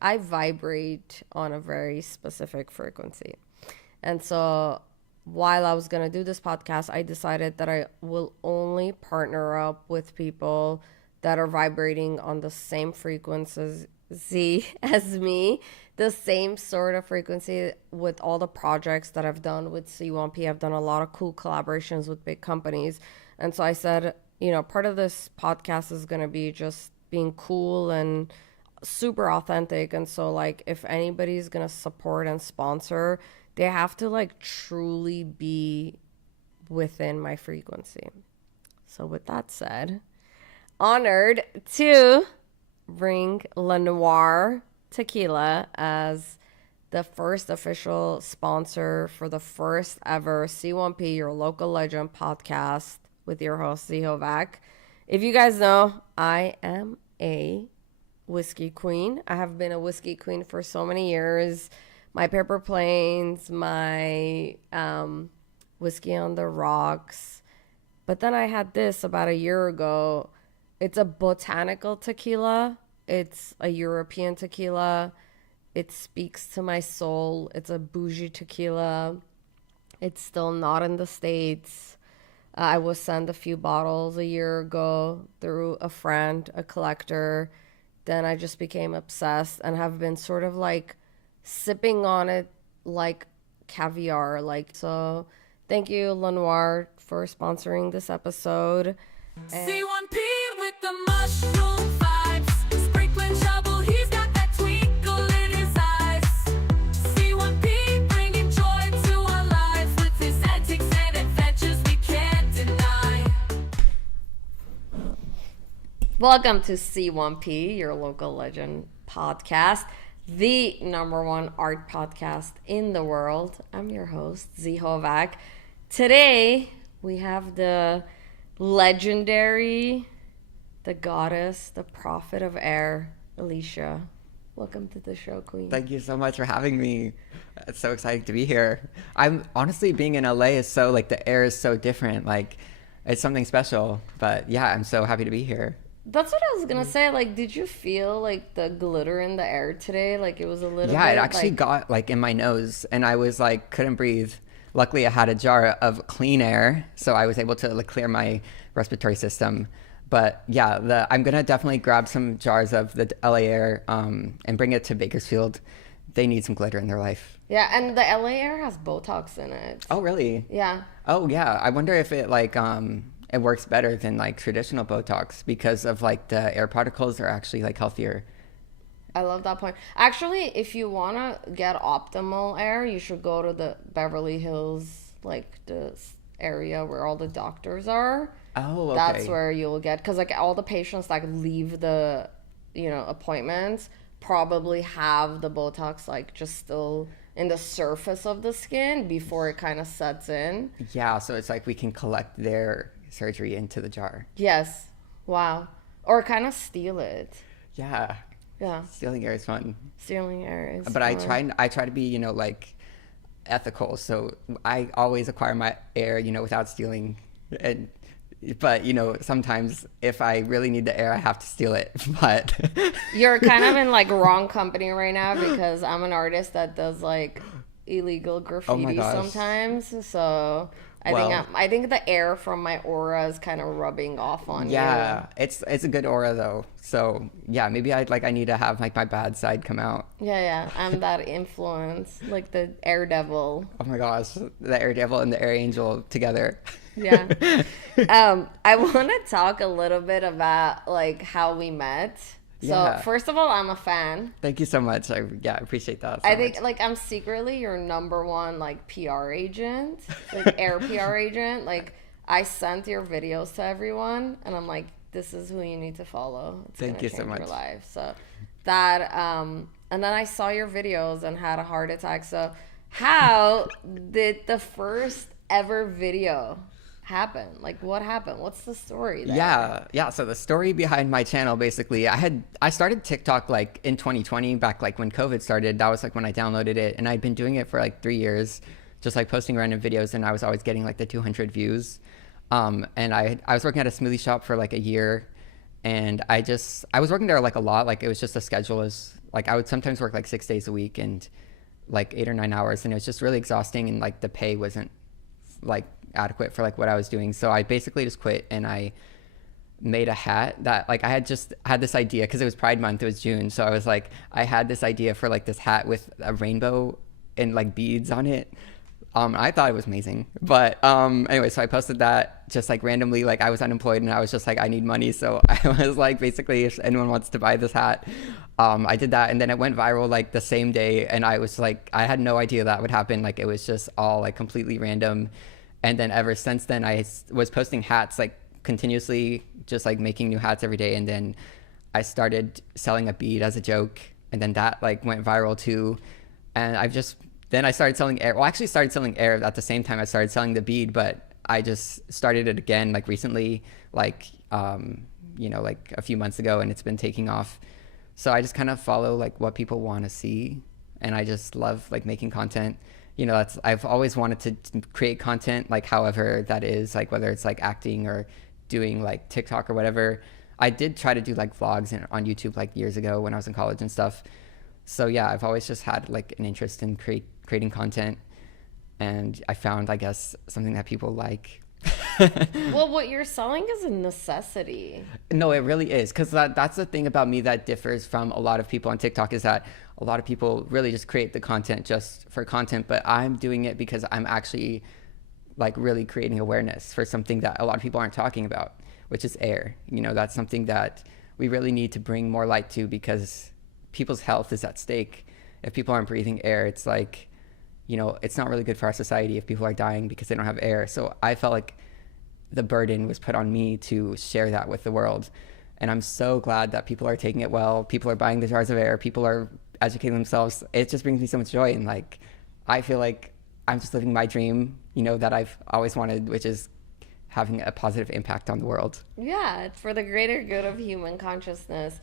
I vibrate on a very specific frequency. And so while I was going to do this podcast, I decided that I will only partner up with people that are vibrating on the same frequencies as me, the same sort of frequency with all the projects that I've done with C1P. I've done a lot of cool collaborations with big companies. And so I said, part of this podcast is going to be just being cool and super authentic. And so, like, if anybody's going to support and sponsor, they have to, like, truly be within my frequency. So, with that said, honored to bring Lenoir Tequila as the first official sponsor for the first ever C1P, Your Local Legend podcast with your host, ZHOVAK. If you guys know, I am a whiskey queen. I have been a whiskey queen for so many years. My Paper Planes, my Whiskey on the Rocks. But then I had this about a year ago. It's a botanical tequila. It's a European tequila. It speaks to my soul. It's a bougie tequila. It's still not in the States. I was sent a few bottles a year ago through a friend, a collector. Then I just became obsessed and have been sort of like sipping on it like caviar. So thank you, Lenoir, for sponsoring this episode. C1P with the mushroom vibes, sprinkling trouble, he's got that twinkle in his eyes. C1P bringing joy to our lives with his antics and adventures we can't deny. Welcome to C1P, your local legend podcast, the #1 art podcast in the world. I'm your host, ZHOVAK. Today, we have the legendary, the goddess, the prophet of air, Elisha. Welcome to the show, Queen. Thank you so much for having me. It's so exciting to be here. I'm honestly, being in LA is so, like, the air is so different. Like, it's something special. But yeah, I'm so happy to be here. That's what I was gonna say. Like, did you feel like the glitter in the air today? Like, it was a little Yeah, bit it actually like... got like in my nose and I was like, couldn't breathe. Luckily I had a jar of clean air, so I was able to like clear my respiratory system. But yeah, I'm gonna definitely grab some jars of the LA air and bring it to Bakersfield. They need some glitter in their life. Yeah, and the LA air has Botox in it. Oh really? Yeah. Oh yeah. I wonder if it like it works better than like traditional Botox because of like the air particles are actually like healthier. I love that point. Actually, if you want to get optimal air, you should go to the Beverly Hills, like the area where all the doctors are. Oh, okay. That's where you'll get, because like all the patients that leave the, appointments probably have the Botox like just still in the surface of the skin before it kind of sets in. Yeah, so it's like we can collect their surgery into the jar. Yes. Wow. Or kind of steal it. Yeah. Yeah. Stealing air is fun. Stealing air is But fun. I try to be, like ethical. So I always acquire my air, without stealing. But sometimes if I really need the air, I have to steal it. But You're kind of in like wrong company right now because I'm an artist that does like illegal graffiti gosh. sometimes. So I think the air from my aura is kind of rubbing off on you. yeah, it's a good aura though. So yeah, maybe I need to have like my bad side come out. Yeah. I'm that influence, like the air devil. Oh my gosh, the air devil and the air angel together. Yeah. I want to talk a little bit about like how we met. So Yeah. first of all, I'm a fan. Thank you so much. I appreciate that. So I think much. like I'm secretly your #1 like PR agent, like air PR agent. Like I sent your videos to everyone, and I'm like, this is who you need to follow. It's Thank gonna you so change much. your life. So that and then I saw your videos and had a heart attack. So how did the first ever video happen? Like, what happened? What's the story there? Yeah. So the story behind my channel, basically, I started TikTok like in 2020, back like when COVID started. That was like when I downloaded it, and I'd been doing it for like 3 years, just like posting random videos, and I was always getting like the 200 views. And I was working at a smoothie shop for like a year, and I was working there like a lot. Like it was just the schedule was like I would sometimes work like 6 days a week and like 8 or 9 hours, and it was just really exhausting, and like the pay wasn't like adequate for like what I was doing. So I basically just quit, and I made a hat that like I had just had this idea because it was Pride Month, it was June. So I was like, I had this idea for like this hat with a rainbow and like beads on it. I thought it was amazing, but anyway, so I posted that just like randomly, like I was unemployed and I was just like, I need money. So I was like, basically, if anyone wants to buy this hat, I did that, and then it went viral like the same day, and I was like, I had no idea that would happen. Like it was just all like completely random. And then ever since then, I was posting hats like continuously, just like making new hats every day. And then I started selling a bead as a joke, and then that like went viral too. And then I started selling air. Well, I actually started selling air at the same time I started selling the bead, but I just started it again like recently, like like a few months ago, and it's been taking off. So I just kind of follow like what people want to see, and I just love like making content. I've always wanted to create content, like however that is, like whether it's like acting or doing like TikTok or whatever. I did try to do like vlogs on YouTube like years ago when I was in college and stuff. So yeah, I've always just had like an interest in creating content, and I found, I guess, something that people like. Well, what you're selling is a necessity. No, it really is, because that's the thing about me that differs from a lot of people on TikTok, is that a lot of people really just create the content just for content, but I'm doing it because I'm actually like really creating awareness for something that a lot of people aren't talking about, which is air. That's something that we really need to bring more light to, because people's health is at stake. If people aren't breathing air, it's like, it's not really good for our society if people are dying because they don't have air. So I felt like the burden was put on me to share that with the world. And I'm so glad that people are taking it well. People are buying the jars of air. People are educating themselves. It just brings me so much joy. And like, I feel like I'm just living my dream, that I've always wanted, which is having a positive impact on the world. Yeah, it's for the greater good of human consciousness.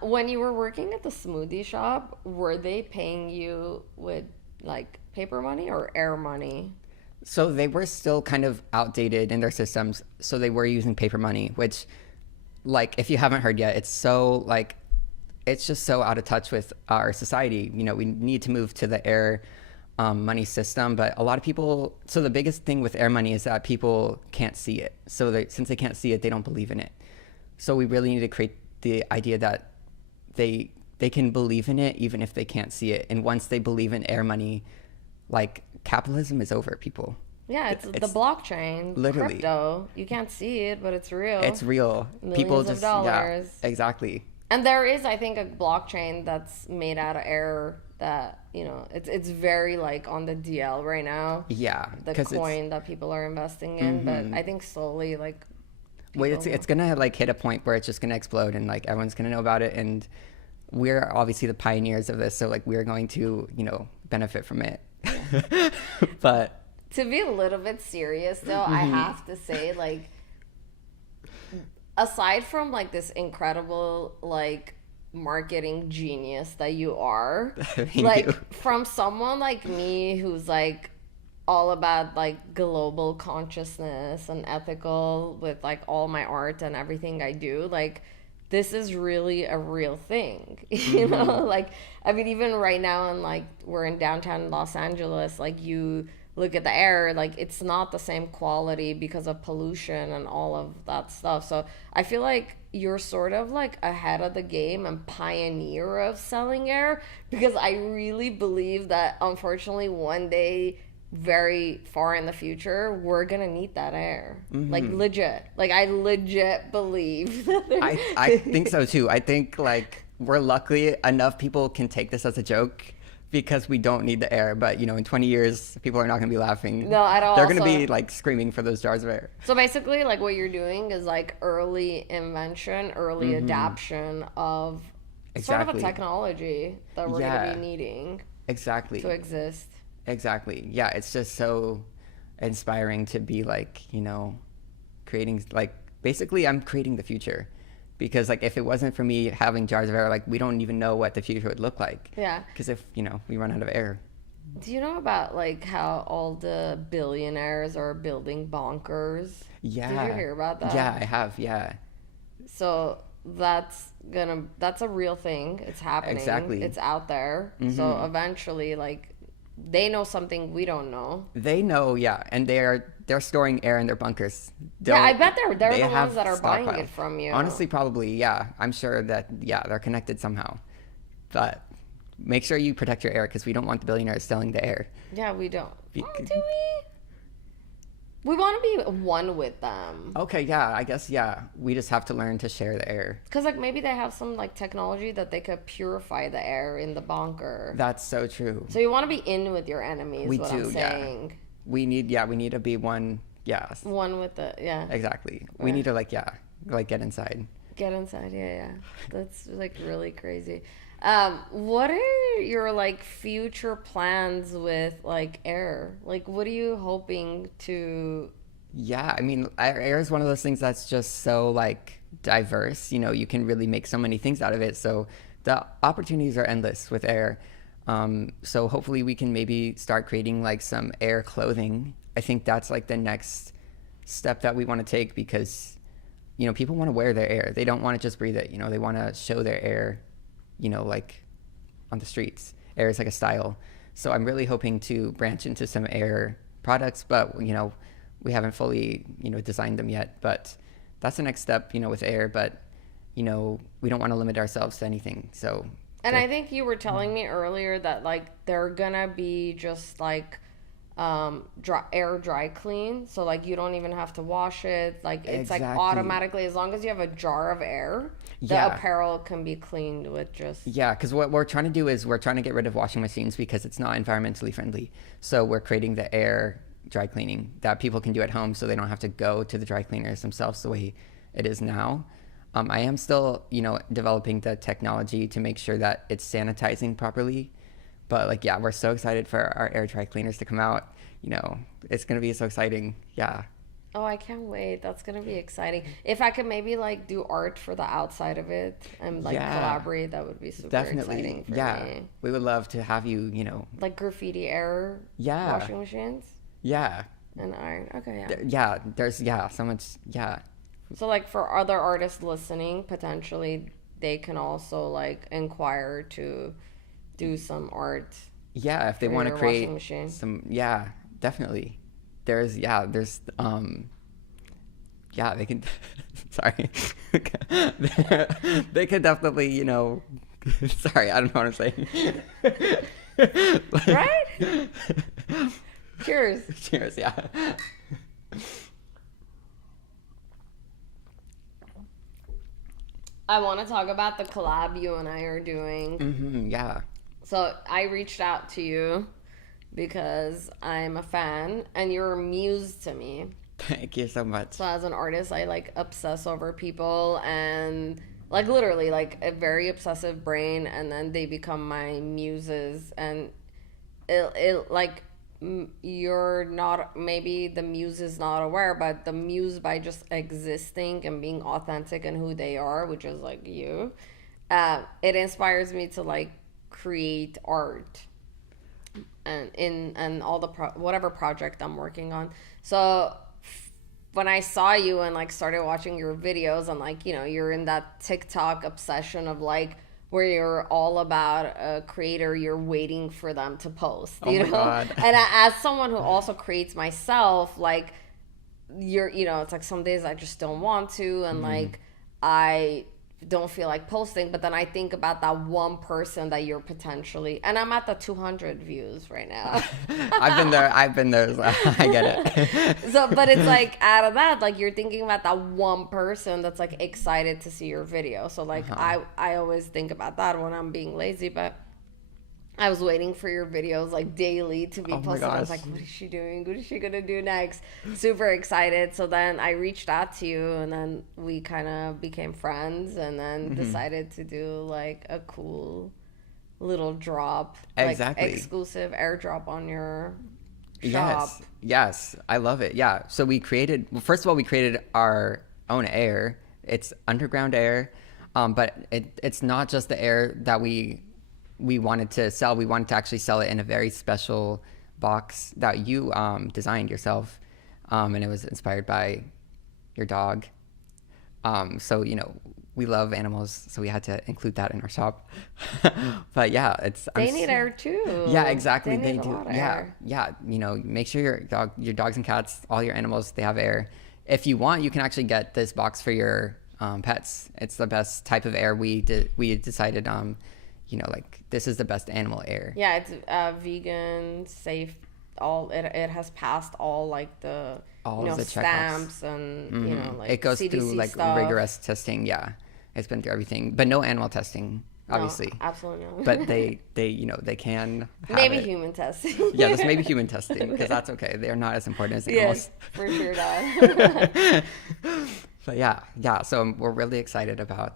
When you were working at the smoothie shop, were they paying you with like paper money or air money? So they were still kind of outdated in their systems. So they were using paper money, which, like, if you haven't heard yet, it's just so out of touch with our society. We need to move to the air money system. But a lot of people, so the biggest thing with air money is that people can't see it. So since they can't see it, they don't believe in it. So we really need to create the idea that they can believe in it even if they can't see it. And once they believe in air money, like, capitalism is over, people. Yeah, it's the blockchain, literally crypto. You can't see it, but it's real. It's real. Millions People of just dollars. Yeah, exactly. And there is, I think, a blockchain that's made out of air that, it's very like on the DL right now. Yeah, the coin that people are investing in, but I think slowly like. Wait, it's gonna like hit a point where it's just gonna explode, and like everyone's gonna know about it, and we're obviously the pioneers of this, so like we're going to benefit from it. But to be a little bit serious though, I have to say, like, aside from like this incredible like marketing genius that you are, like you. From someone like me who's like all about like global consciousness and ethical with like all my art and everything I do, like this is really a real thing. Like, I mean, even right now, and like we're in downtown Los Angeles, like you look at the air, like it's not the same quality because of pollution and all of that stuff. So I feel like you're sort of like ahead of the game and pioneer of selling air, because I really believe that unfortunately one day, very far in the future, we're gonna need that air. Like legit. Like I legit believe that I think so too. I think like we're lucky enough people can take this as a joke because we don't need the air. But in 20 years, people are not gonna be laughing. No, at all. They're gonna be like screaming for those jars of air. So basically, like what you're doing is like early invention, early adaption of sort of a technology that we're gonna be needing exactly to exist. Exactly. Yeah, it's just so inspiring to be like, creating, like, basically I'm creating the future, because like if it wasn't for me having jars of air, like we don't even know what the future would look like. Yeah. Because if, we run out of air. Do you know about like how all the billionaires are building bunkers? Yeah. Did you hear about that? Yeah, I have. Yeah. So that's a real thing. It's happening. Exactly. It's out there. So eventually, like, they know something we don't know. They know, yeah, and they're storing air in their bunkers. Yeah, I bet they're They the have ones that are buying stockpile. it from you. Honestly, probably, yeah. I'm sure that, yeah, they're connected somehow. But make sure you protect your air because we don't want the billionaires selling the air. Yeah, we don't. Be- Oh, do we? We want to be one with them. Okay, yeah, I guess, yeah. We just have to learn to share the air. Because, like, maybe they have some, like, technology that they could purify the air in the bunker. That's so true. So you want to be in with your enemies, We what do, I'm yeah. saying. We need to be one, yeah, One with the, yeah. exactly. We Yeah. need to, like, yeah, like get inside. Get inside, yeah. That's, like, really crazy. What are your, like, future plans with, like, air? Like, what are you hoping to... Yeah, I mean, air is one of those things that's just so like diverse. You know, you can really make so many things out of it. So the opportunities are endless with air. So hopefully we can maybe start creating like some air clothing. I think that's like the next step that we want to take because, you know, people want to wear their air. They don't want to just breathe it. You know, they want to show their air, you know, like on the streets. Air is like a style. So I'm really hoping to branch into some air products, but, you know, we haven't fully, you know, designed them yet, but that's the next step, you know, with air. But, you know, we don't want to limit ourselves to anything. So, And I think you were telling me earlier that, like, they're gonna be just, like, dry clean. So, like, you don't even have to wash it. Like, it's, like, Exactly. automatically, as long as you have a jar of air, the Yeah. apparel can be cleaned with just... yeah, because what we're trying to do is we're trying to get rid of washing machines because it's not environmentally friendly. So we're creating the air dry cleaning that people can do at home so they don't have to go to the dry cleaners themselves the way it is now. I am still, you know, developing the technology to make sure that it's sanitizing properly. But like, yeah, we're so excited for our air dry cleaners to come out. You know, it's going to be so exciting. Yeah. Oh, I can't wait. That's gonna be exciting. If I could maybe, like, do art for the outside of it and, like, Yeah. collaborate, that would be super Definitely. exciting for Yeah. me. We would love to have you, you know. Like graffiti air Yeah. washing machines Yeah. and iron. Okay, yeah. Yeah. There's, yeah, so much. Yeah. So, like, for other artists listening, potentially they can also, like, inquire to do some art. Yeah. If they For want to your create washing machine. some, yeah, definitely. There's, yeah, yeah, they can, sorry. They could definitely, you know, sorry, I don't know what I'm saying. Right? Cheers. Cheers, yeah. I want to talk about the collab you and I are doing. Yeah. So I reached out to you because I'm a fan and you're a muse to me. Thank you so much. So as an artist, I, like, obsess over people and, like, literally, like, a very obsessive brain, and then they become my muses. And it like, you're not, maybe the muse is not aware, but the muse, by just existing and being authentic in who they are, which is, like, you, it inspires me to, like, create art and all the whatever project I'm working on. So when I saw you and, like, started watching your videos, and, like, you know, you're in that TikTok obsession of, like, where you're all about a creator, you're waiting for them to post, you Oh know? my God. And as someone who also creates myself, like, you know, it's like some days I just don't want to, and like, I don't feel like posting, but then I think about that one person that you're potentially, and I'm at the 200 views right now. I've been there, so I get it. So, but it's like, out of that, like, you're thinking about that one person that's, like, excited to see your video. So, like, I always think about that when I'm being lazy, but I was waiting for your videos, like, daily to be Oh my posted. I was gosh. like, what is she doing? What is she gonna do next? Super excited. So then I reached out to you, and then we kind of became friends, and then decided to do, like, a cool little drop, like, Exactly. exclusive airdrop on your shop. Yes, I love it. Yeah. So we created, well, first of all, we created our own air. It's underground air, but it's not just the air that we wanted to sell. We wanted to actually sell it in a very special box that you designed yourself, and it was inspired by your dog. So, you know, we love animals, so we had to include that in our shop. But yeah, They need air too. Yeah, exactly. They They need a do. lot of Yeah, air. yeah. Make sure your dogs and cats, all your animals, they have air. If you want, you can actually get this box for your pets. It's the best type of air. We decided, like this is the best animal air. Yeah, it's vegan, safe. It has passed all like the All of the checkups. stamps and like It goes CDC through like stuff. rigorous testing. Yeah, it's been through everything, but no animal testing, No, obviously. absolutely not. But they they can have maybe it. human testing. Yeah, this may be human testing because that's okay. They're not as important as animals. Yes, for sure not. But yeah. So we're really excited about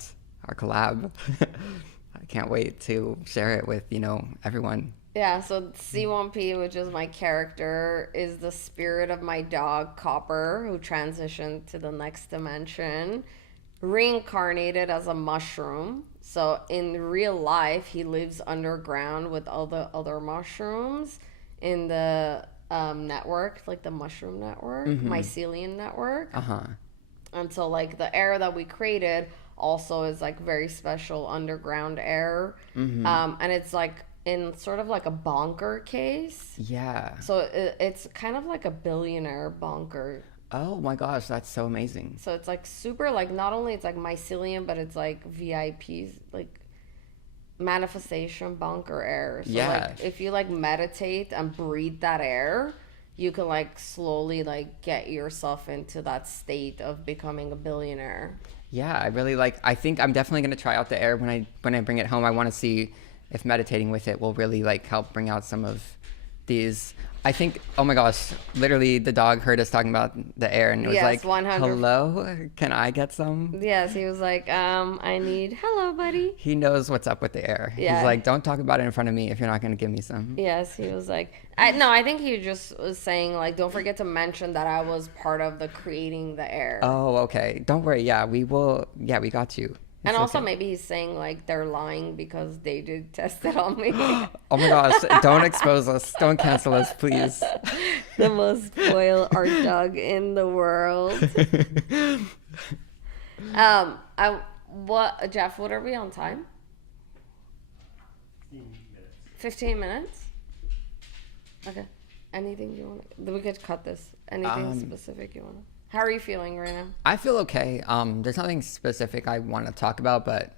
our collab. I can't wait to share it with everyone. Yeah, so C1P, which is my character, is the spirit of my dog Copper, who transitioned to the next dimension, reincarnated as a mushroom. So in real life, he lives underground with all the other mushrooms in the network, like the mushroom network, mycelium network. And so like the air that we created also is like very special underground air. And it's like in sort of like a bunker case. Yeah. So it's kind of like a billionaire bunker. Oh my gosh, that's so amazing. So it's like super, like not only it's like mycelium, but it's like VIPs, like manifestation bunker air. So Yeah. like if you like meditate and breathe that air, you can like slowly like get yourself into that state of becoming a billionaire. Yeah, I think I'm definitely going to try out the air when I bring it home. I want to see if meditating with it will really like help bring out some of these. I think, oh my gosh, literally the dog heard us talking about the air and it was Yes, like, 100. hello, can I get some? Yes, he was like, I need, hello, buddy. He knows what's up with the air. Yeah. He's like, don't talk about it in front of me if you're not going to give me some. Yes, he was like, I think he just was saying like, don't forget to mention that I was part of the creating the air. Oh, okay. Don't worry. Yeah, we will. Yeah, we got you. And It's also okay. maybe he's saying like they're lying because they did test it on me. Oh my gosh, don't expose us. Don't cancel us, please. The most spoiled art dog in the world. Jeff, what are we on time? 15 minutes? Okay. Anything you want to, we could cut this. Anything specific you want to? How are you feeling right now? I feel okay. There's nothing specific I want to talk about, but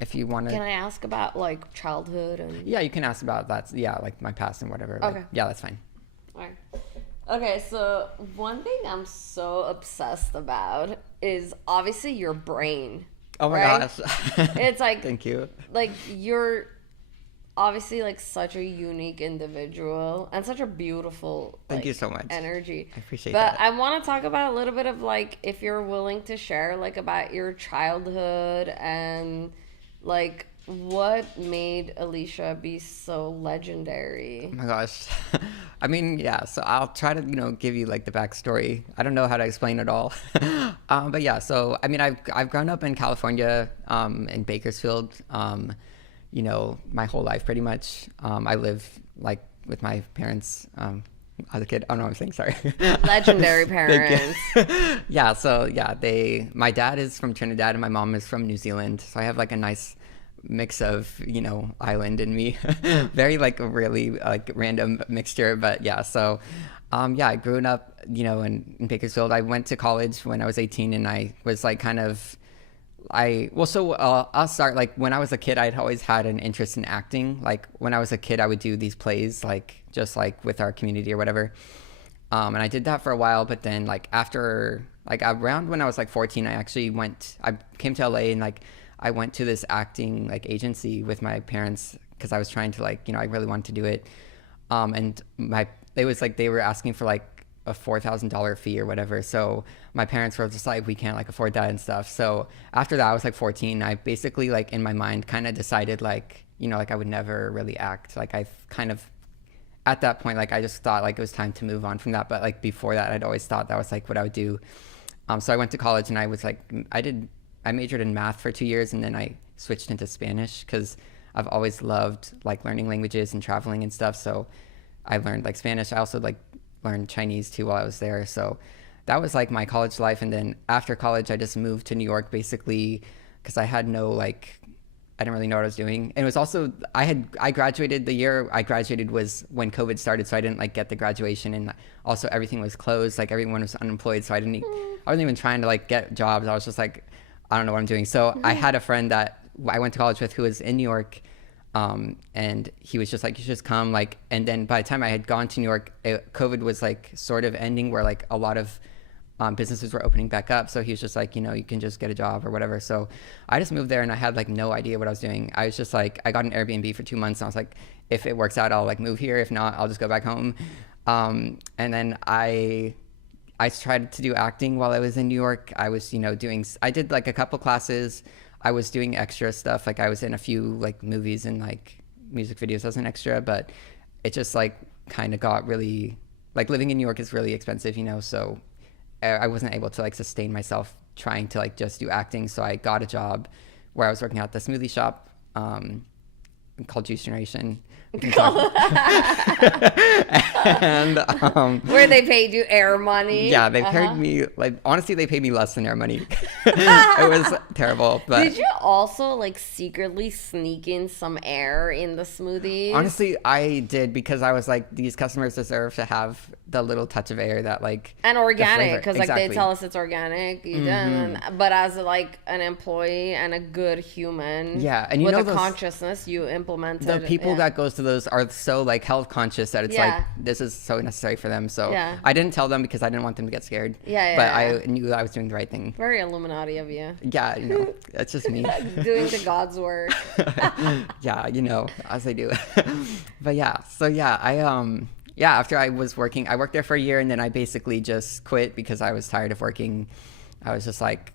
if you want Can to, I ask about like childhood and? yeah, you can ask about that. Yeah, like my past and whatever. Like, Okay. yeah, that's fine. Alright. Okay, so one thing I'm so obsessed about is obviously your brain. Oh my right? gosh. It's like Thank you. like you're obviously like such a unique individual and such a beautiful Thank like, you so much. energy. I appreciate but that. I want to talk about a little bit of like if you're willing to share like about your childhood and like what made Elisha be so legendary. Oh my gosh. I mean, yeah, so I'll try to, give you like the backstory. I don't know how to explain it all. But yeah, so I mean, I've grown up in California, in Bakersfield, my whole life pretty much. I live like with my parents, as a kid. Oh no, I'm saying sorry. Legendary Thank you. parents. Yeah, so yeah, my dad is from Trinidad and my mom is from New Zealand. So I have like a nice mix of island in me. Very like a really like random mixture, but yeah. So I grew up in Bakersfield. I went to college when I was 18 and I was like kind of I'll start like when I was a kid. I'd always had an interest in acting. Like when I was a kid I would do these plays like just like with our community or whatever, and I did that for a while. But then like after like around when I was like 14 I came to LA and like I went to this acting like agency with my parents because I was trying to like, I really wanted to do it. And it was like they were asking for like a $4,000 fee or whatever. So my parents were just like, we can't like afford that and stuff. So after that, I was like 14. I basically like in my mind kind of decided like, like I would never really act. Like I kind of, at that point, like I just thought like it was time to move on from that. But like before that, I'd always thought that was like what I would do. So I went to college and I was like, I majored in math for 2 years and then I switched into Spanish because I've always loved like learning languages and traveling and stuff. So I learned like Spanish. I also like learned Chinese too while I was there. So that was like my college life. And then after college, I just moved to New York basically because I had no like, I didn't really know what I was doing. And it was also, I graduated, the year I graduated was when COVID started. So I didn't like get the graduation, and also everything was closed. Like everyone was unemployed. So I wasn't even trying to like get jobs. I was just like, I don't know what I'm doing. So I had a friend that I went to college with who was in New York. And he was just like, you should just come. Like, and then by the time I had gone to New York, COVID was like sort of ending, where like a lot of businesses were opening back up. So he was just like, you can just get a job or whatever. So I just moved there, and I had like no idea what I was doing. I was just like, I got an Airbnb for 2 months, and I was like, if it works out, I'll like move here. If not, I'll just go back home. And then I tried to do acting while I was in New York. I was, I did like a couple classes. I was doing extra stuff. Like I was in a few like movies and like music videos as an extra, but it just like kind of got really, like living in New York is really expensive, so I wasn't able to like sustain myself trying to like just do acting. So I got a job where I was working at the smoothie shop called Juice Generation. And Where they paid you air money. Yeah, they paid me like, honestly, they paid me less than air money. It was terrible. But did you also like secretly sneak in some air in the smoothies? Honestly, I did, because I was like, these customers deserve to have the little touch of air that like, and organic, because like exactly. they tell us it's organic. You didn't, but as like an employee and a good human, yeah, and with a consciousness, you implemented. The people that goes to those are so like health conscious that it's like, this is so necessary for them. So I didn't tell them because I didn't want them to get scared. But I knew that I was doing the right thing. Very Illuminati of you. Yeah, it's just me doing the God's work. Yeah, as I do. But yeah, so yeah, after I was working, I worked there for a year, and then I basically just quit because I was tired of working. I was just like,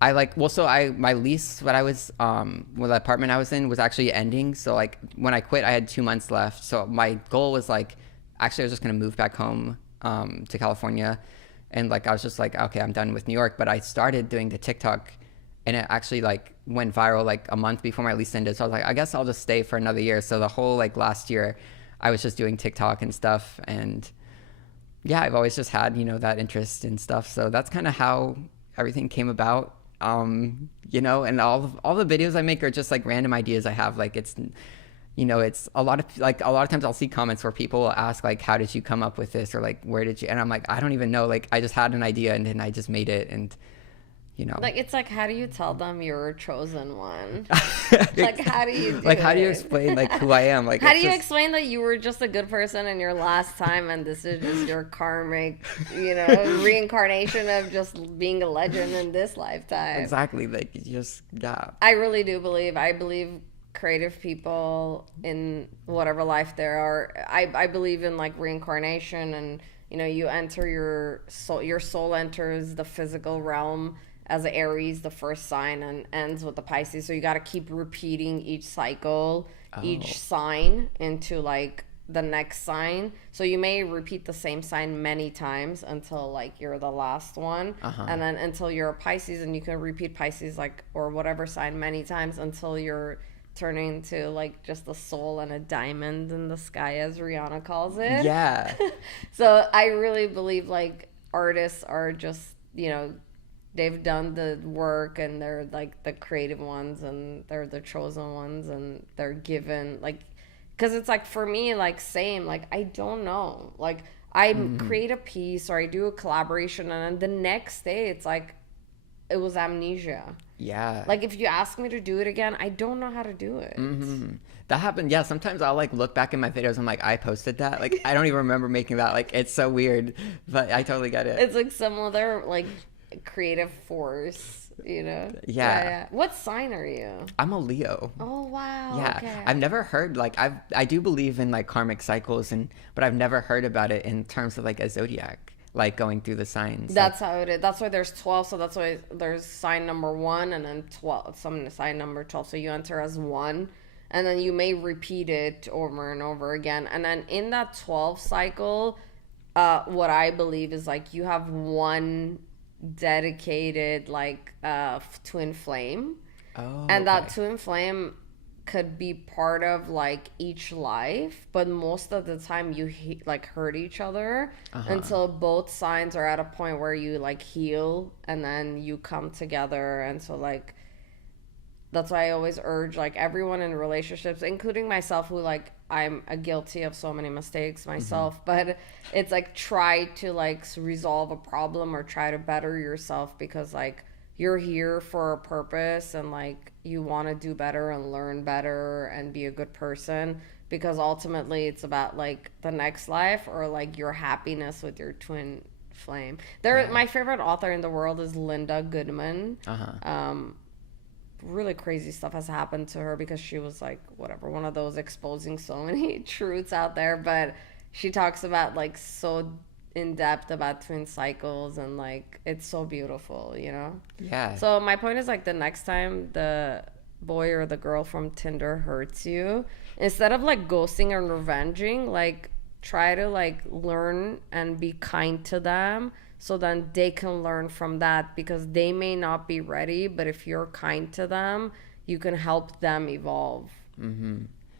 my lease, what I was, the apartment I was in was actually ending. So like when I quit, I had 2 months left. So my goal was like, actually I was just going to move back home, to California. And like, I was just like, okay, I'm done with New York. But I started doing the TikTok, and it actually like went viral like a month before my lease ended. So I was like, I guess I'll just stay for another year. So the whole like last year I was just doing TikTok and stuff. And yeah, I've always just had, that interest in stuff. So that's kind of how everything came about. And all the videos I make are just like random ideas I have. Like it's a lot of times I'll see comments where people will ask like, how did you come up with this? Or like, where did you, and I'm like, I don't even know. Like I just had an idea, and then I just made it. And like, it's like, how do you tell them you're a chosen one? Like, how do you do how do you explain like who I am? Like, how do you explain that you were just a good person in your last time, and this is just your karmic, reincarnation of just being a legend in this lifetime? Exactly. Like, just, yeah. I really do believe. I believe creative people in whatever life they are. I believe in like reincarnation, and you enter your soul enters the physical realm as an Aries, the first sign, and ends with the Pisces. So you got to keep repeating each cycle, each sign into like the next sign. So you may repeat the same sign many times until like you're the last one. And then until you're a Pisces, and you can repeat Pisces like, or whatever sign many times until you're turning into like just a soul and a diamond in the sky, as Rihanna calls it. Yeah. So I really believe like artists are just, they've done the work, and they're like the creative ones, and they're the chosen ones, and they're given like, because it's like for me, like same, like I don't know, like I create a piece or I do a collaboration, and then the next day it's like it was amnesia. Yeah. Like if you ask me to do it again, I don't know how to do it. That happened. Yeah. Sometimes I'll like look back in my videos. I'm like, I posted that. Like I don't even remember making that. Like it's so weird, but I totally get it. It's like some other like creative force, Yeah. What sign are you? I'm a Leo. Oh wow. Yeah. Okay. I've never heard like I do believe in like karmic cycles, but I've never heard about it in terms of like a zodiac, like going through the signs. That's how it is. That's why there's 12. So that's why there's sign number 1 and then 12. Some sign number 12. So you enter as 1, and then you may repeat it over and over again. And then in that 12 cycle, what I believe is like you have one dedicated like twin flame. And that twin flame could be part of like each life, but most of the time you like hurt each other until both sides are at a point where you like heal and then you come together. And so like that's why I always urge like everyone in relationships, including myself, who like I'm guilty of so many mistakes myself, but it's like try to like resolve a problem or try to better yourself, because like you're here for a purpose and like you want to do better and learn better and be a good person, because ultimately it's about like the next life or like your happiness with your twin flame. My favorite author in the world is Linda Goodman. Really crazy stuff has happened to her because she was like whatever, one of those exposing so many truths out there, but she talks about like so in depth about twin cycles, and like it's so beautiful, you know? Yeah. So my point is like the next time the boy or the girl from Tinder hurts you, instead of like ghosting and revenging, like try to like learn and be kind to them, so then they can learn from that, because they may not be ready, but if you're kind to them, you can help them evolve.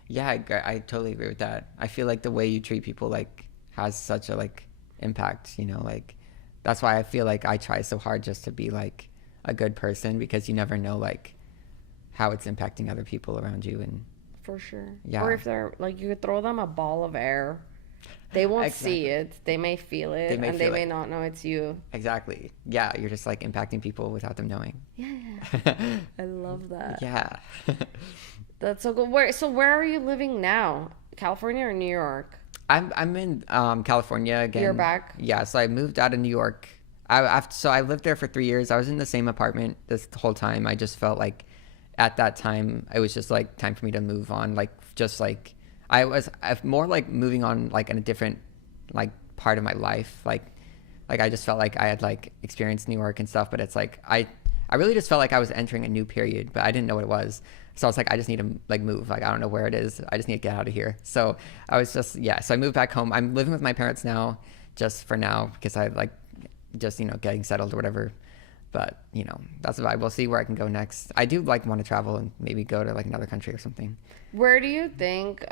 Yeah, I totally agree with that. I feel like the way you treat people like has such a like impact, you know, like that's why I feel like I try so hard just to be like a good person, because you never know like how it's impacting other people around you. And For sure. Yeah. Or if they're like, you could throw them a ball of air, they won't see it, they may feel it, and they may not know it's you. Exactly. Yeah, you're just like impacting people without them knowing. Yeah. I love that. Yeah. That's so good. Where are you living now? California or New York? I'm in California again. You're back? Yeah, so I moved out of New York. I lived there for 3 years. I was in the same apartment this whole time. I just felt like at that time it was just like time for me to move on. Like just like I more like moving on like in a different like part of my life. Like I just felt like I had like experienced New York and stuff, but it's like I really just felt like I was entering a new period, but I didn't know what it was. So I was like, I just need to like move. Like, I don't know where it is. I just need to get out of here. So I was just, so I moved back home. I'm living with my parents now, just for now, because I like just, you know, getting settled or whatever. But, you know, that's about it. We'll see where I can go next. I do like want to travel and maybe go to like another country or something. Where do you think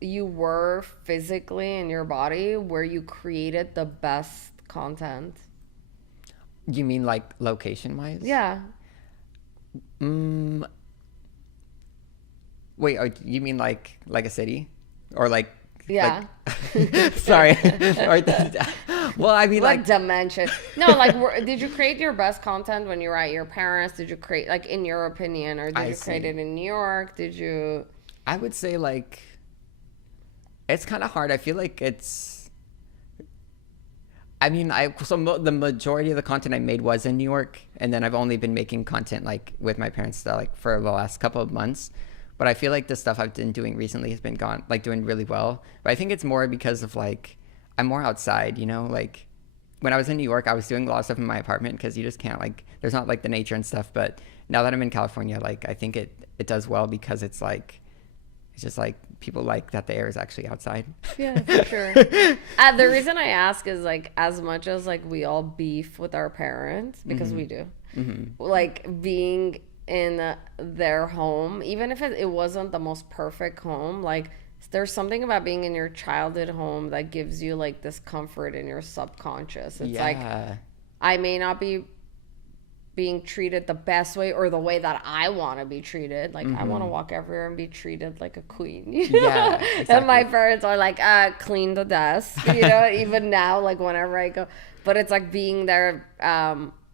you were physically in your body where you created the best content? You mean like location wise? Yeah. Wait, you mean like a city, or like? Yeah. Like, sorry. Well, I mean like dimension. No, like did you create your best content when you were at your parents? Did you create like in your opinion, or did you create it in New York? Did you? I would say like it's kind of hard. I feel like it's. I mean, the majority of the content I made was in New York, and then I've only been making content like with my parents like for the last couple of months. But I feel like the stuff I've been doing recently has been doing really well. But I think it's more because of like I'm more outside, you know. Like when I was in New York, I was doing a lot of stuff in my apartment because you just can't like there's not like the nature and stuff. But now that I'm in California, like I think it does well because it's like it's just like people like that the air is actually outside. Yeah, for sure. The reason I ask is like as much as like we all beef with our parents, because we do, like being in their home, even if it wasn't the most perfect home, like there's something about being in your childhood home that gives you like this comfort in your subconscious. It's like I may not be being treated the best way or the way that I want to be treated. Like I want to walk everywhere and be treated like a queen. You know? Yeah, exactly. And my parents are like, clean the desk, you know, even now, like whenever I go. But it's like being there,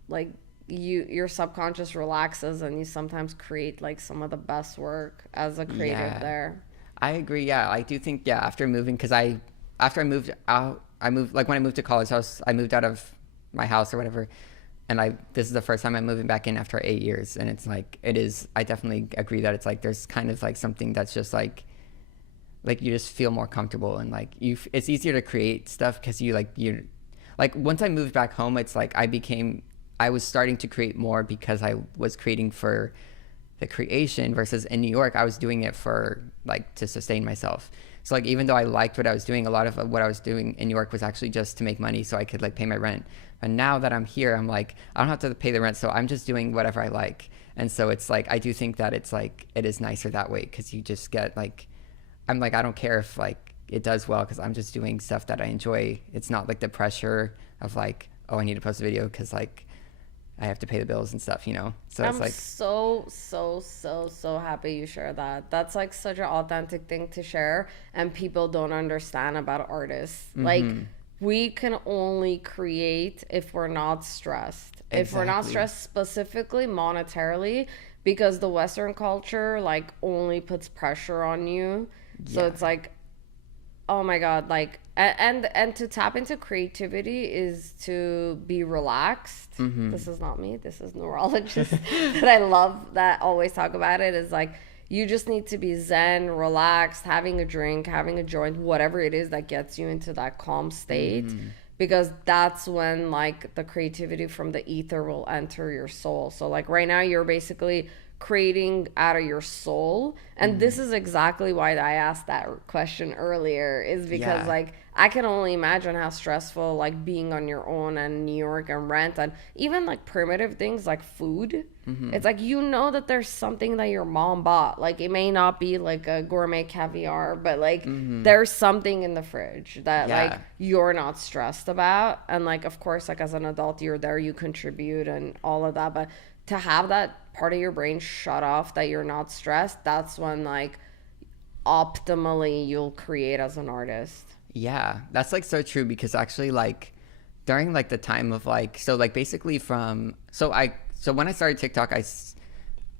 like your subconscious relaxes and you sometimes create like some of the best work as a creative there. I agree. Yeah, I do think, after moving, because after I moved out, like when I moved to college, I moved out of my house or whatever. And this is the first time I'm moving back in after 8 years. And it's like, I definitely agree that it's like, there's kind of like something that's just like you just feel more comfortable and like it's easier to create stuff because you once I moved back home, it's like I was starting to create more because I was creating for the creation versus in New York, I was doing it for like to sustain myself. So like, even though I liked what I was doing, a lot of what I was doing in New York was actually just to make money so I could like pay my rent. And now that I'm here, I'm like, I don't have to pay the rent. So I'm just doing whatever I like. And so it's like, I do think that it's like, it is nicer that way, because you just get like, I'm like, I don't care if like it does well, because I'm just doing stuff that I enjoy. It's not like the pressure of like, oh, I need to post a video because like I have to pay the bills and stuff, you know? So it's I'm like, so happy you share that. That's like such an authentic thing to share, and people don't understand about artists. Like, we can only create if we're not stressed. If we're not Exactly. stressed specifically monetarily, because the Western culture like only puts pressure on you. So Yeah. it's like, oh my God, like, and to tap into creativity is to be relaxed. This is not me, this is neurologists, but I love that always talk about it, is like, you just need to be zen, relaxed, having a drink, having a joint, whatever it is that gets you into that calm state. Because that's when like the creativity from the ether will enter your soul. So like right now you're basically creating out of your soul, and this is exactly why I asked that question earlier, is because Yeah. like I can only imagine how stressful like being on your own and New York and rent and even like primitive things like food. It's like, you know that there's something that your mom bought, like it may not be like a gourmet caviar, but like there's something in the fridge that Yeah. like you're not stressed about. And like, of course, like as an adult you're there, you contribute and all of that, but to have that part of your brain shut off that you're not stressed, that's when like optimally you'll create as an artist. Yeah, that's like so true, because actually like during like the time of like, so like basically from, so when I started TikTok,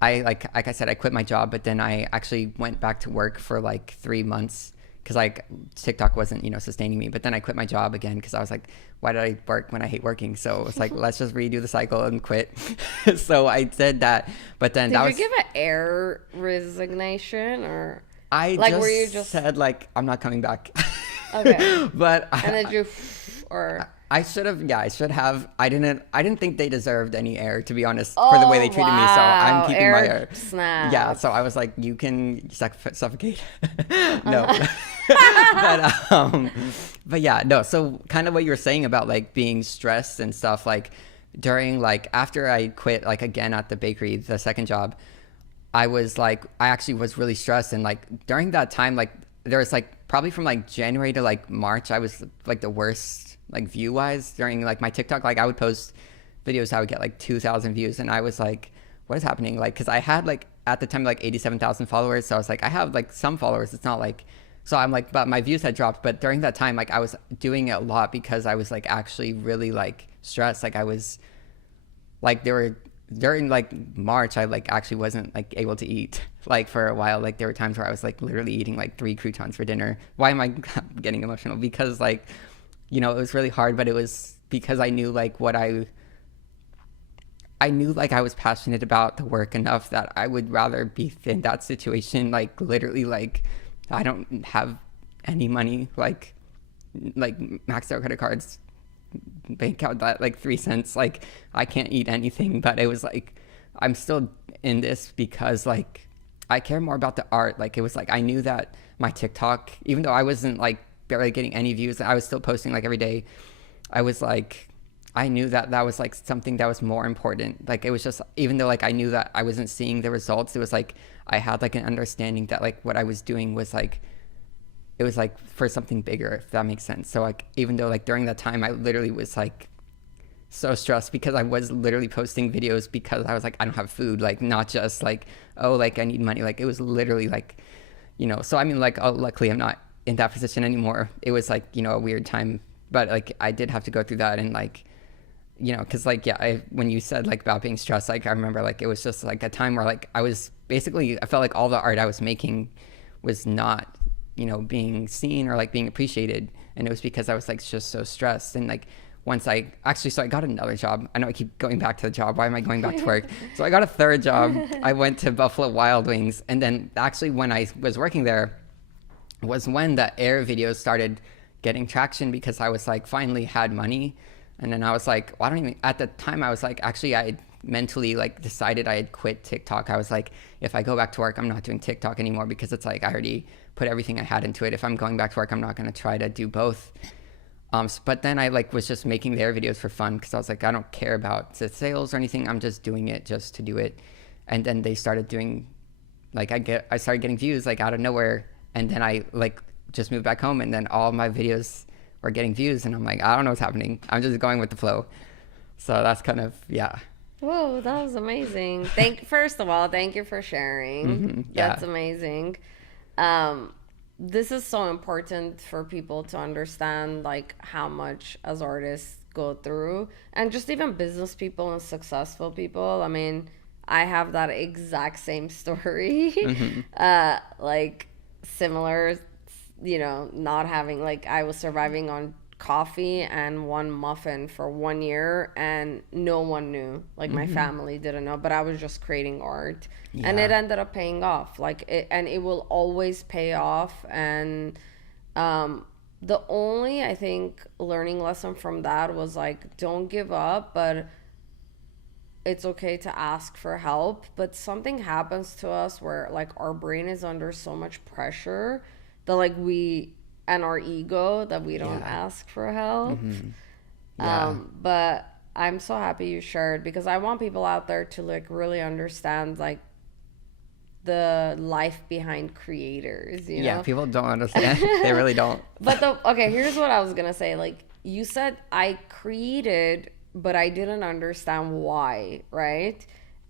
I like I said, I quit my job, but then I actually went back to work for like 3 months, because like TikTok wasn't, you know, sustaining me. But then I quit my job again, because I was like, why did I work when I hate working? So it's like, let's just redo the cycle and quit. So I did that, but then Did that you was, give an air resignation, or I like, just, were you just said like, I'm not coming back. okay? But And then you or I should have, yeah, I should have. I didn't think they deserved any air, to be honest, for the way they treated me. So I'm keeping my air. Snap. Yeah, so I was like, you can suffocate. No. But yeah, no. So kind of what you were saying about like being stressed and stuff, like during like after I quit, like again at the bakery, the second job, I was like, I actually was really stressed. And like during that time, like there was like probably from like January to like March, I was like the worst like view wise during like my TikTok. Like I would post videos, I would get like 2,000 views, and I was like, what is happening? Like, cause I had like at the time like 87,000 followers. So I was like, I have like some followers. It's not like, so I'm like, but my views had dropped. But during that time, like I was doing it a lot because I was like actually really like stressed. Like I was like, there were during like March, I like actually wasn't like able to eat like for a while. Like there were times where I was like literally eating like 3 croutons for dinner. Why am I getting emotional? Because like, you know, it was really hard, but it was because I knew like what I knew like I was passionate about the work enough that I would rather be in that situation. Like literally, like I don't have any money, like maxed out credit cards, bank out that like 3 cents. Like I can't eat anything, but it was like, I'm still in this because like I care more about the art. Like it was like, I knew that my TikTok, even though I wasn't like barely getting any views, I was still posting like every day. I was like, I knew that that was like something that was more important. Like it was just, even though like I knew that I wasn't seeing the results, it was like I had like an understanding that like what I was doing was like, it was like for something bigger, if that makes sense. So like even though like during that time I literally was like so stressed because I was literally posting videos because I was like, I don't have food, like not just like, oh, like I need money. Like it was literally like, you know, so I mean like, oh, luckily I'm not in that position anymore. It was like, you know, a weird time, but like I did have to go through that. And like, you know, because like, yeah, when you said like about being stressed, like I remember like it was just like a time where like I was basically, I felt like all the art I was making was not, you know, being seen or like being appreciated. And it was because I was like just so stressed. And like once I actually, so I got another job. I know I keep going back to the job. Why am I going back to work? So I got a third job. I went to Buffalo Wild Wings. And then actually when I was working there was when the air videos started getting traction, because I was like finally had money. And then I was like, well, I don't even, at the time I was like, actually I mentally like decided I had quit TikTok. I was like, if I go back to work, I'm not doing TikTok anymore, because it's like I already put everything I had into it. If I'm going back to work, I'm not going to try to do both. But then I like was just making their videos for fun, because I was like, I don't care about the sales or anything. I'm just doing it just to do it. and then they started doing, like, I started getting views like out of nowhere, and then I like just moved back home, and then all my videos were getting views, and I'm like, I don't know what's happening. I'm just going with the flow. So that's kind of, yeah. Whoa, that was amazing. First of all, thank you for sharing. Yeah. That's amazing. This is so important for people to understand, like, how much as artists go through, and just even business people and successful people. I mean, I have that exact same story. Like, similar, not having, like, I was surviving on coffee and one muffin for 1 year, and no one knew, like my family didn't know, but I was just creating art, and it ended up paying off, and it will always pay off. And the only, I think, learning lesson from that was, like, don't give up, but it's okay to ask for help. But something happens to us where, like, our brain is under so much pressure that, like, and our ego, that we don't ask for help. But I'm so happy you shared, because I want people out there to, like, really understand, like, the life behind creators, you know? Yeah, people don't understand. They really don't. But okay, here's what I was gonna say. Like, you said I created, but I didn't understand why, right?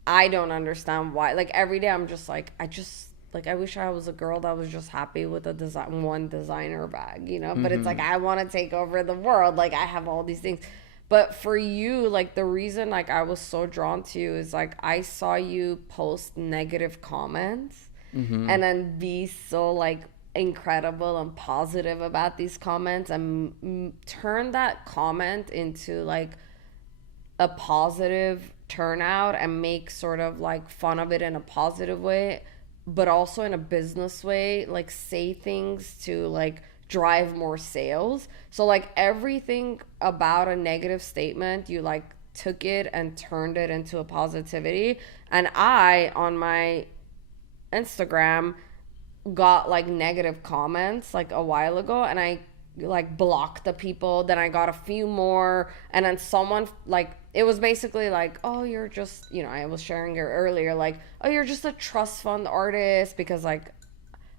I don't understand why. Like, every day I'm just like, I wish I was a girl that was just happy with one designer bag, But it's like, I want to take over the world. Like, I have all these things. But for you, like, the reason, like, I was so drawn to you is, like, I saw you post negative comments and then be so, like, incredible and positive about these comments, and turn that comment into, like, a positive turnout, and make sort of, like, fun of it in a positive way, but also in a business way, like, say things to, like, drive more sales. So, like, everything about a negative statement, you, like, took it and turned it into a positivity. And I, on my Instagram, got, like, negative comments, like, a while ago, and I, like, blocked the people. Then I got a few more, and then someone, like, it was basically like, oh, you're just, I was sharing it earlier, like, oh, you're just a trust fund artist, because, like,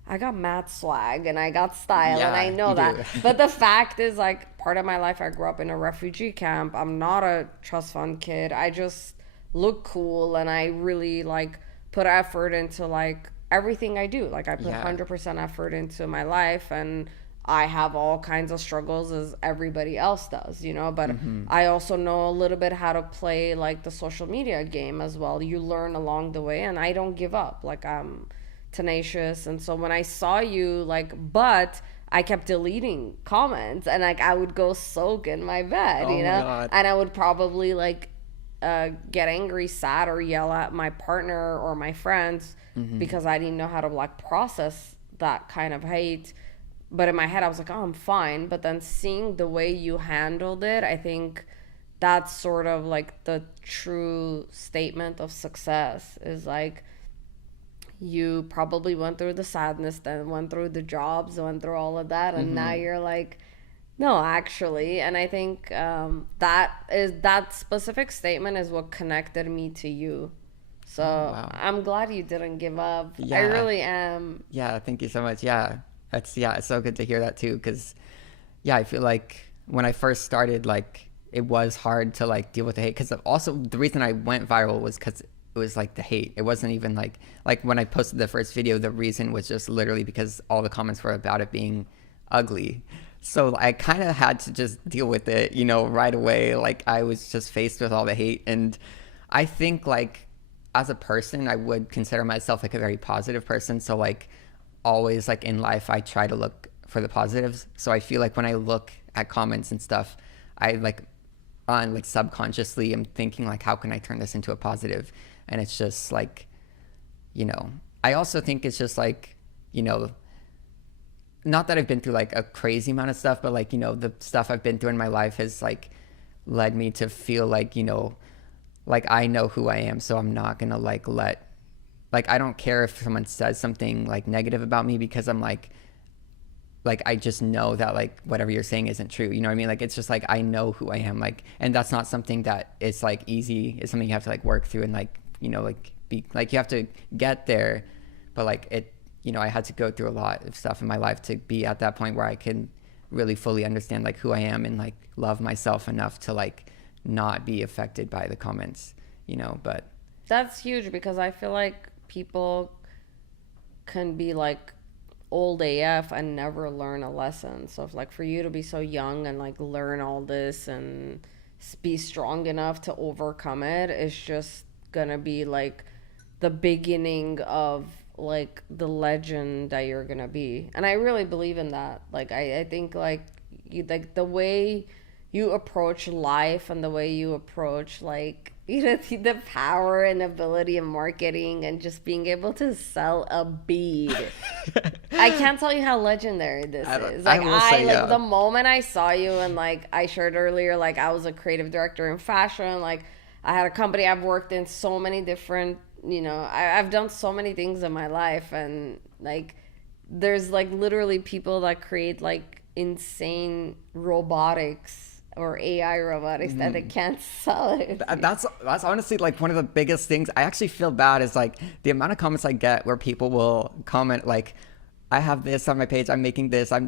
I got mad swag and I got style, and I know that. But the fact is, like, part of my life, I grew up in a refugee camp. I'm not a trust fund kid. I just look cool, and I really, like, put effort into, like, everything I do. Like, I put 100% effort into my life, and I have all kinds of struggles as everybody else does, but I also know a little bit how to play, like, the social media game as well. You learn along the way, and I don't give up. Like, I'm tenacious. And so when I saw you, like, but I kept deleting comments, and, like, I would go soak in my bed, my God. And I would probably, like, get angry, sad, or yell at my partner or my friends because I didn't know how to, like, process that kind of hate. But in my head, I was like, oh, I'm fine. But then seeing the way you handled it, I think that's sort of, like, the true statement of success, is, like, you probably went through the sadness, then went through the jobs, went through all of that, and now you're like, no, actually. And I think that specific statement is what connected me to you. So I'm glad you didn't give up. I really am. Yeah, thank you so much. Yeah. It's so good to hear that too, because I feel like when I first started, like, it was hard to, like, deal with the hate, because also the reason I went viral was because it was, like, the hate. It wasn't even like when I posted the first video, the reason was just literally because all the comments were about it being ugly. So I kind of had to just deal with it, right away. Like, I was just faced with all the hate. And I think, like, as a person, I would consider myself, like, a very positive person. So, like, always, like, in life, I try to look for the positives. So I feel like when I look at comments and stuff, I, like, subconsciously am thinking, like, how can I turn this into a positive? And it's just, like, I also think it's just, like, not that I've been through, like, a crazy amount of stuff, but, like, the stuff I've been through in my life has, like, led me to feel like, like, I know who I am, so I'm not gonna, like, I don't care if someone says something, like, negative about me, because I'm like, I just know that, like, whatever you're saying isn't true. You know what I mean? Like, it's just, like, I know who I am, like, and that's not something that is, like, easy. It's something you have to, like, work through and, like, like, be like, you have to get there. But like it, you know, I had to go through a lot of stuff in my life to be at that point where I can really fully understand like who I am and like love myself enough to like not be affected by the comments, you know. But That's huge, because I feel like people can be like old AF and never learn a lesson. So if like for you to be so young and like learn all this and be strong enough to overcome it is just gonna be like the beginning of like the legend that you're gonna be. And I really believe in that. Like I think like you, like the way you approach life and the way you approach like, you know, the power and ability of marketing and just being able to sell a bead. I can't tell you how legendary this is. Like the moment I saw you, and like I shared earlier, like I was a creative director in fashion. Like I had a company, I've worked in so many different, you know, I've done so many things in my life, and like there's like literally people that create like insane robotics or AI robotics that they can't sell it. That's honestly like one of the biggest things. I actually feel bad is like the amount of comments I get where people will comment like, I have this on my page, I'm making this, I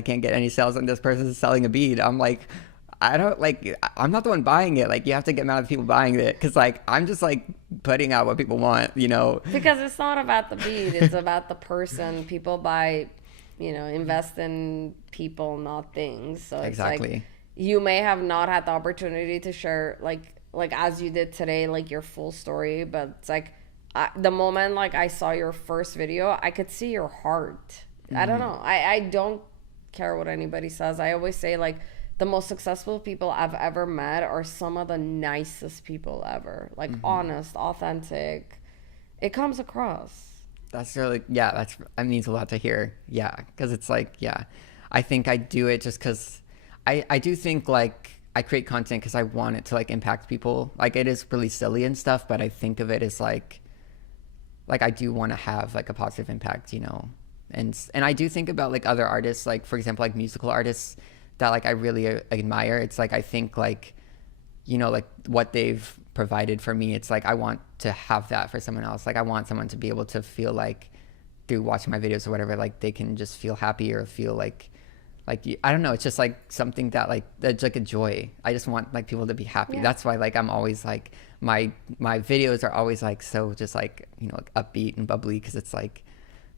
can't get any sales, and this person is selling a bead. I'm like, I'm not the one buying it. Like, you have to get mad at the people buying it, because like I'm just like putting out what people want, you know. Because it's not about the bead, it's about the person. People buy, you know, invest in people, not things. So it's exactly. Like, you may have not had the opportunity to share like as you did today, like your full story, but it's like the moment like I saw your first video, I could see your heart. I don't know. I don't care what anybody says. I always say like the most successful people I've ever met are some of the nicest people ever. Like honest, authentic. It comes across. That's really, yeah, that means a lot to hear. Yeah, because it's like, yeah, I think I do it just because I do think like I create content because I want it to like impact people. Like it is really silly and stuff, but I think of it as like I do want to have like a positive impact, you know. And I do think about like other artists, like for example, like musical artists that like I really admire. It's like I think like, you know, like what they've provided for me, it's like I want to have that for someone else. Like I want someone to be able to feel like through watching my videos or whatever, like they can just feel happy or feel like I don't know, it's just like something that like it's like a joy. I just want like people to be happy. Yeah. That's why like I'm always like my videos are always like so just like, you know, like upbeat and bubbly, because it's like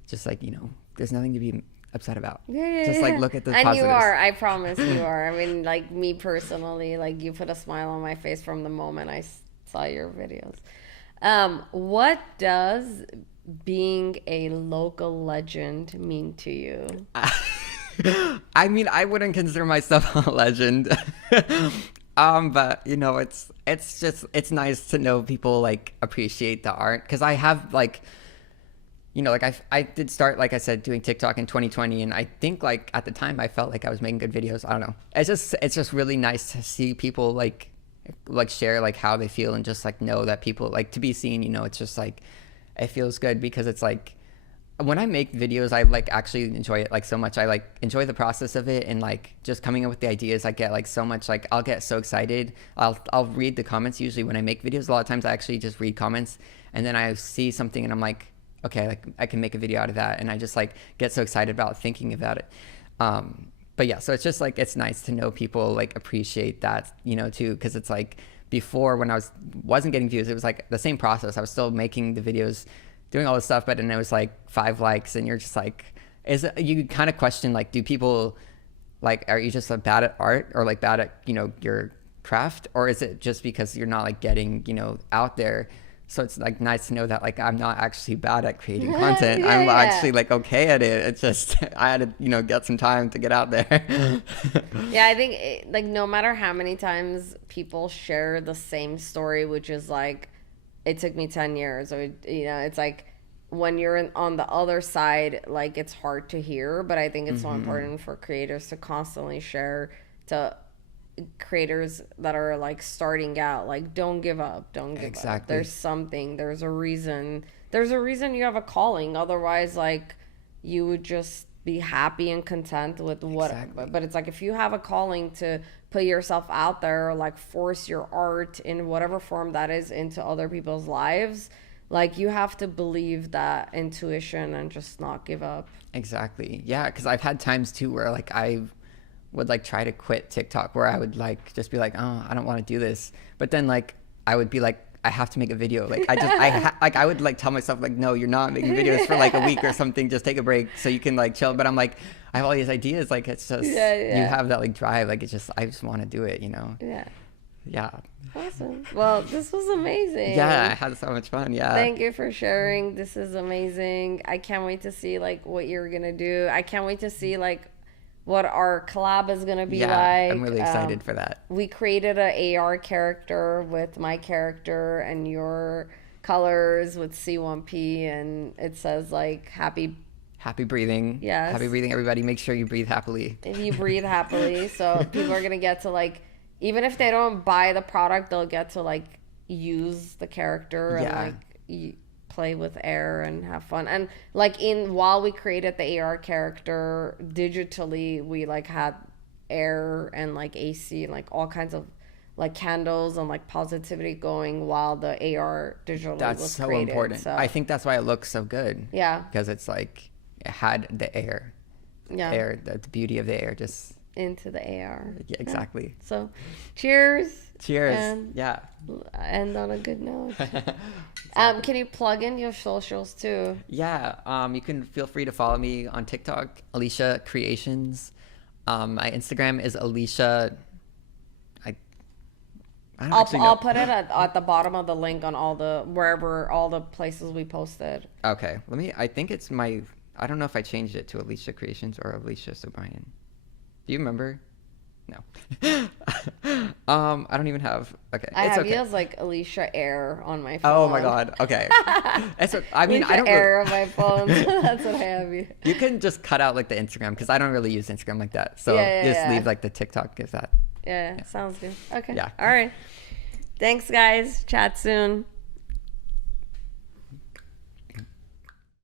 just like, you know, there's nothing to be upset about. Yeah, just like look at the and positives. You are, I promise you are. I mean, like me personally, like you put a smile on my face from the moment I saw your videos. What does being a local legend mean to you? I mean, I wouldn't consider myself a legend. But you know, it's nice to know people like appreciate the art, because I have like, you know, like I did start, like I said, doing TikTok in 2020, and I think like at the time I felt like I was making good videos. I don't know. It's just really nice to see people like share like how they feel, and just like know that people like to be seen, you know. It's just like it feels good, because it's like when I make videos, I like actually enjoy it like so much. I like enjoy the process of it, and like just coming up with the ideas. I get like so much, like I'll get so excited. I'll read the comments usually when I make videos. A lot of times I actually just read comments, and then I see something and I'm like, okay, like I can make a video out of that, and I just like get so excited about thinking about it. But yeah, so it's just like it's nice to know people like appreciate that, you know, too, because it's like before when I wasn't getting views, it was like the same process. I was still making the videos, doing all this stuff, but then it was like 5 likes, and you're just like, you kind of question like, do people like, are you just bad at art, or like bad at, you know, your craft, or is it just because you're not like getting, you know, out there? So it's like nice to know that like I'm not actually bad at creating content. I'm actually like okay at it. It's just I had to, you know, get some time to get out there. Yeah, I think like no matter how many times people share the same story, which is like, it took me 10 years, or, you know, it's like when you're on the other side, like it's hard to hear, but I think it's so important for creators to constantly share to creators that are like starting out, like don't give up, don't give up. There's a reason you have a calling. Otherwise, like you would just be happy and content with whatever. But it's like if you have a calling to put yourself out there, or like force your art in whatever form that is into other people's lives, Like, you have to believe that intuition and just not give up. Exactly. Yeah, because I've had times too where like I would like try to quit TikTok, where I would like just be like, oh, I don't want to do this, but then like I would be like, I have to make a video. Like like I would like tell myself like, no, you're not making videos for like a week or something. Just take a break so you can like chill. But I'm like, I have all these ideas. Like it's just you have that like drive. Like it's just I just want to do it. You know. Yeah. Yeah. Awesome. Well, this was amazing. Yeah, I had so much fun. Yeah. Thank you for sharing. This is amazing. I can't wait to see like what you're gonna do. I can't wait to see like what our collab is gonna be like. I'm really excited for that. We created a AR character with my character and your colors with C1P, and it says like happy breathing. Yes. Happy breathing, everybody. Make sure you breathe happily. If you breathe happily. So people are gonna get to like, even if they don't buy the product, they'll get to like use the character and like play with air and have fun. And like while we created the AR character digitally, we like had air and like AC and like all kinds of like candles and like positivity going while the AR digitally was so created. important. So I think that's why it looks so good. yeah, Because it's like it had the air. yeah, The beauty of the air just into the AR. yeah, exactly. So cheers. Cheers. And yeah. end on a good note. Can you plug in your socials too? Yeah. You can feel free to follow me on TikTok, Elisha Creations. My Instagram is Elisha. I don't actually know. I'll put it at the bottom of the link on all the places we posted. Okay. I think it's I don't know if I changed it to Elisha Creations or Elisha Sobrien. Do you remember? No. I don't even have. Okay. I it's have okay. you as like Elisha Air on my phone. Oh my God. Okay. I mean, I don't. Air on my phone. That's what I have you. You can just cut out like the Instagram because I don't really use Instagram like that. So leave like the TikTok is that. Yeah, sounds good. Okay. Yeah. All right. Thanks, guys. Chat soon.